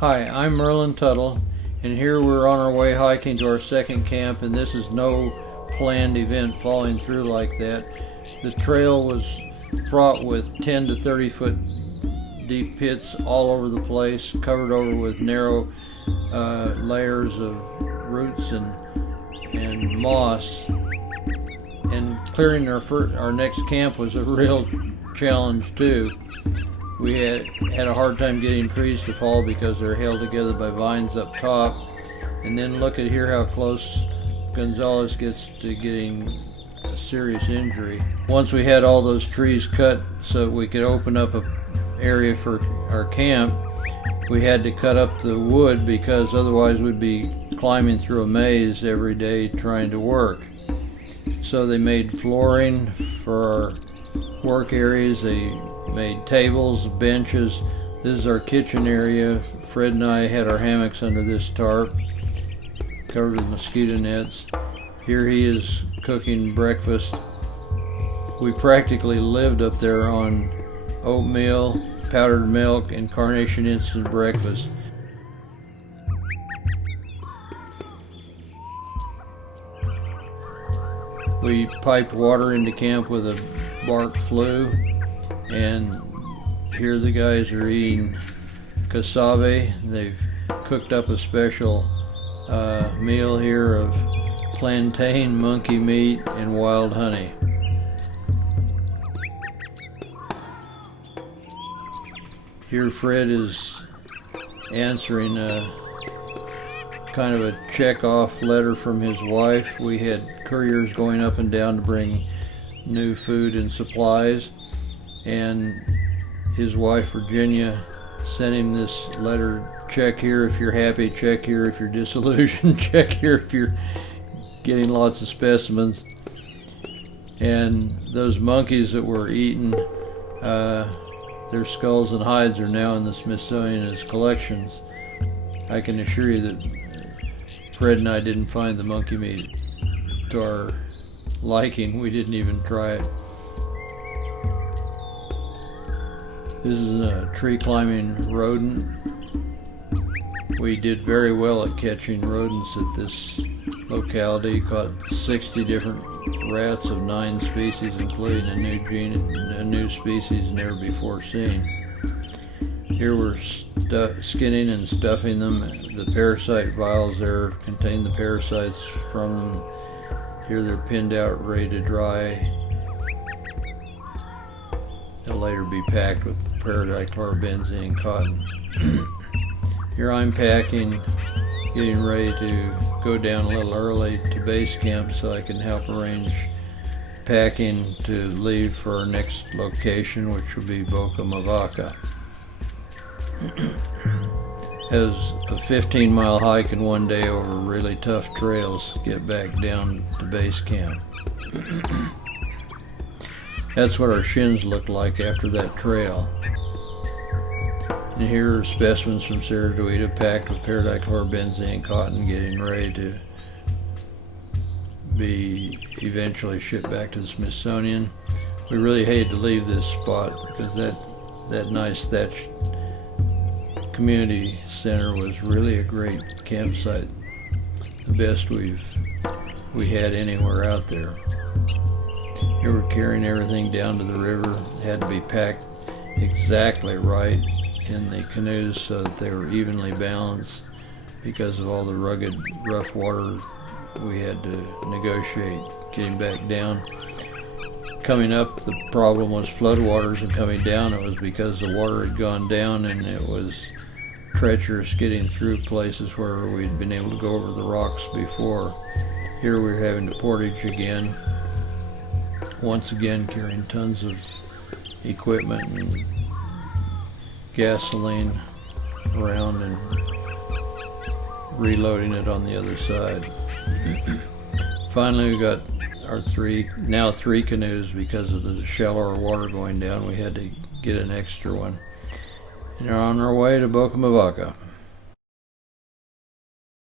Hi, I'm Merlin Tuttle, and here we're on our way hiking to our second camp, and this is no planned event falling through like that. The trail was fraught with 10 to 30 foot deep pits all over the place, covered over with narrow layers of roots and moss. And clearing our next camp was a real challenge too. We had a hard time getting trees to fall because they're held together by vines up top. And then look at here how close Gonzalez gets to getting a serious injury. Once we had all those trees cut so we could open up an area for our camp, we had to cut up the wood because otherwise we'd be climbing through a maze every day trying to work. So they made flooring for our work areas. They made tables, benches. This is our kitchen area. Fred and I had our hammocks under this tarp, covered with mosquito nets. Here he is cooking breakfast. We practically lived up there on oatmeal, powdered milk, and Carnation instant breakfast. We piped water into camp with a bark flue, and here the guys are eating cassave. They've cooked up a special meal here of plantain, monkey meat, and wild honey. Here Fred is answering a kind of a check-off letter from his wife. We had couriers going up and down to bring new food and supplies, and his wife Virginia sent him this letter: check here if you're happy, check here if you're disillusioned, check here if you're getting lots of specimens. And those monkeys that were eaten, their skulls and hides are now in the Smithsonian's collections. I can assure you that Fred and I didn't find the monkey meat to our liking. We didn't even try it. This is a tree climbing rodent. We did very well at catching rodents at this locality. Caught 60 different rats of 9 species, including a new species never before seen. Here we're skinning and stuffing them. The parasite vials there contain the parasites from them. Here they're pinned out, ready to dry. They'll later be packed with paradichlorobenzene cotton. Here I'm packing, getting ready to go down a little early to base camp so I can help arrange packing to leave for our next location, which will be Boca Mavaca. Has a 15-mile hike in one day over really tough trails to get back down to base camp. That's what our shins looked like after that trail. And here are specimens from Cerro Duida packed with paradichlorobenzene cotton, getting ready to be eventually shipped back to the Smithsonian. We really hated to leave this spot because that nice thatched community center was really a great campsite, the best we had anywhere out there. Here we're carrying everything down to the river. It had to be packed exactly right in the canoes so that they were evenly balanced because of all the rugged, rough water we had to negotiate getting back down. Coming up, the problem was floodwaters, and coming down, it was because the water had gone down and it was treacherous getting through places where we'd been able to go over the rocks before. Here we're having to portage again, once again carrying tons of equipment and gasoline around and reloading it on the other side. Finally we got our three canoes. Because of the shallower water going down, we had to get an extra one. And are on our way to Boca Mavaca.